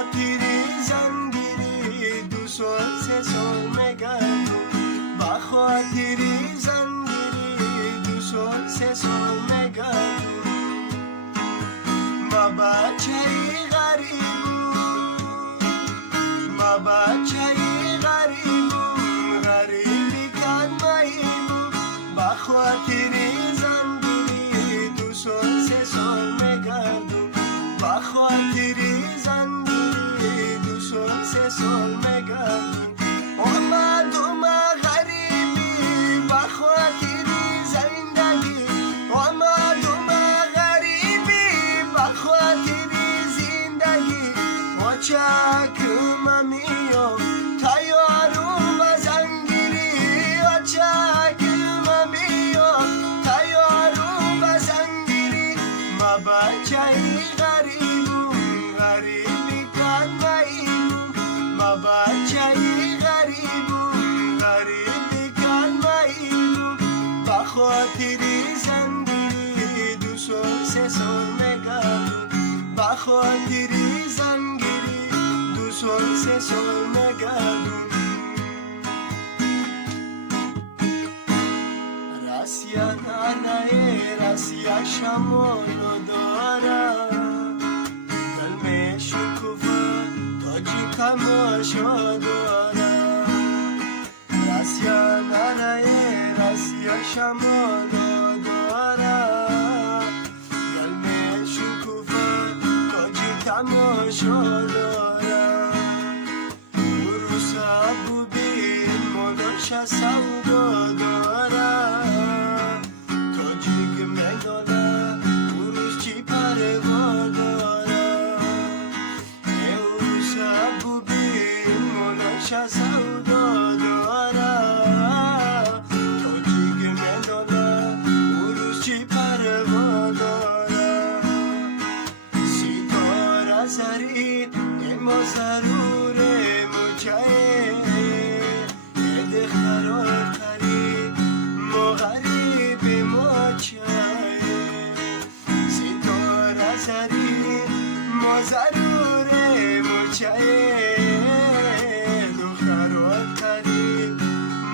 خاطری زنگیری 2 سال 3 سال میگردم با خاطری زنگیری 2 سال 3 سال میگردم ما بچه‌ای غریبم ما بچه‌ای غریبم غریبی کنماییم با خاطری زنگیری 2 سال 3 سال میگردم با خاطری زنگیری 2 سال 3 سال میگردم آمدم غریبی با خاطری زندگی آمدم غریبی با خاطری زندگی و چکم میام تیارم زنگیری و چکم میام تیارم زنگیری ما بچه‌ای غریبم غریبی کنماییم ما بچه‌ای غریبم غریبی کنماییم با خاطری زنگیری 2 سال 3 سال میگردم با خاطری زنگیری 2 سال 3 سال میگردم راسیا نانه راسیا شمالو دارم دل می شکوفه تاجی کماشو دارم راسیا نانه راسیا شمالو دارم دل می شکوفه تاجی کماشو دارم بروسا بودیم مدرش سودا دارم تاجیک مداله بروس چی پروا دارم بروسا بودیم مدرش سودا دارم تاجیک مداله بروس چی پروا دارم ستاره زرید اما ضروره مچه ده خرار خرید ما غریب ما چه ستاره زرید ما ضروره مچه ده خرار خرید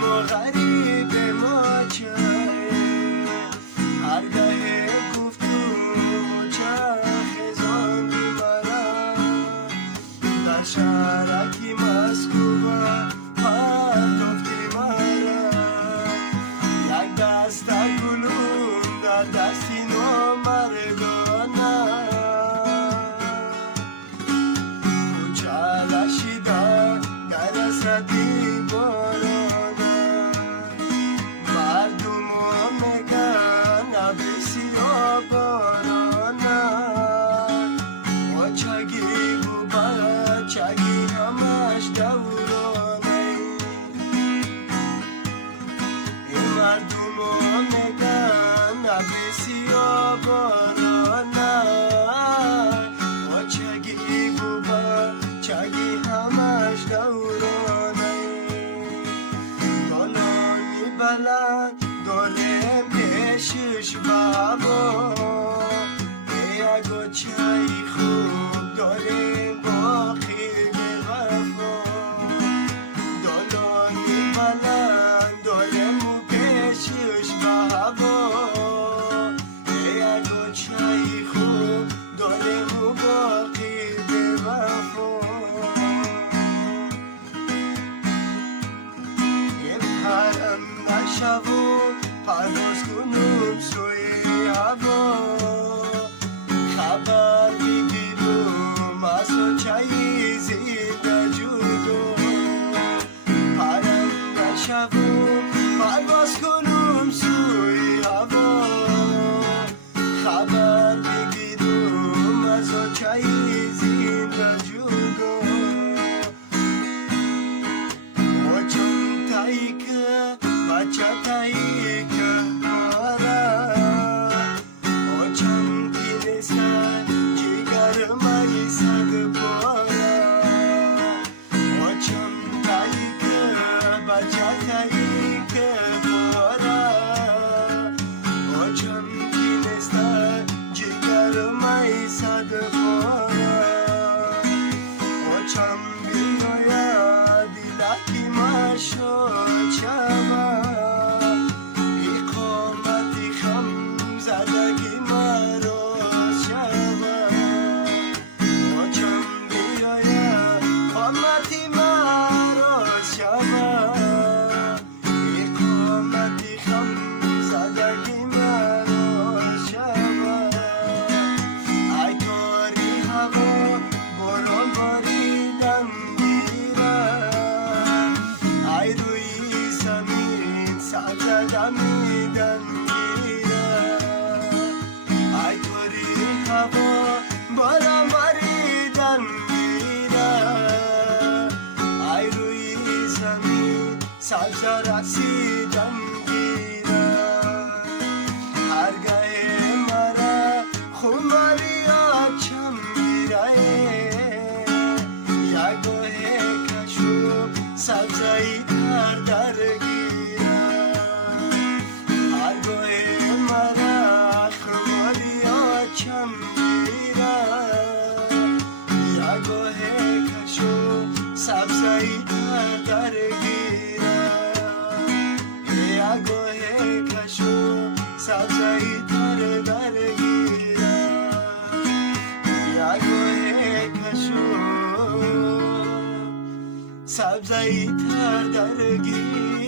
ما غریب ما چه هرگاه گفتم چه خزان بیمارم در شهرکی مسکوبه پرتافتی مرم یک دست گلون در دستی نامردانم کوچه لشیده در اسدی بارانم مردم میگن بسیار بارانم و چگی و چگی همش دورانه این مردم میگن بسیار بارانه و چگی و چگی همش دورانه دالانی بلند داره میشش بابا یک چای خوب داره باقی به وفا دالانی بلند داره مو پیشش بابا یک چای خوب داره مو باقی به وفا پرم نشو پرواز کنم سوی هوا خبر بگیرم از تو چایی زنده جدا پرم نشو پرواز کنم سوی هوا خبر بگیرم از تو چایی زنده جدا و چون تایکه بچه تایکه مارم و چون تینه سر جگر مری سد پارم سبز رسیدم گیرم هرگاه مرا خمالی چم گیره یگاه کشو سبزایی تر درگیرم هرگاه مرا خمالی چم گیرم یگاه کشو سبزایی تر درگیرم یگاه کشو سبزایی تر درگیرم یگاه کشو سبزایی تر درگیرم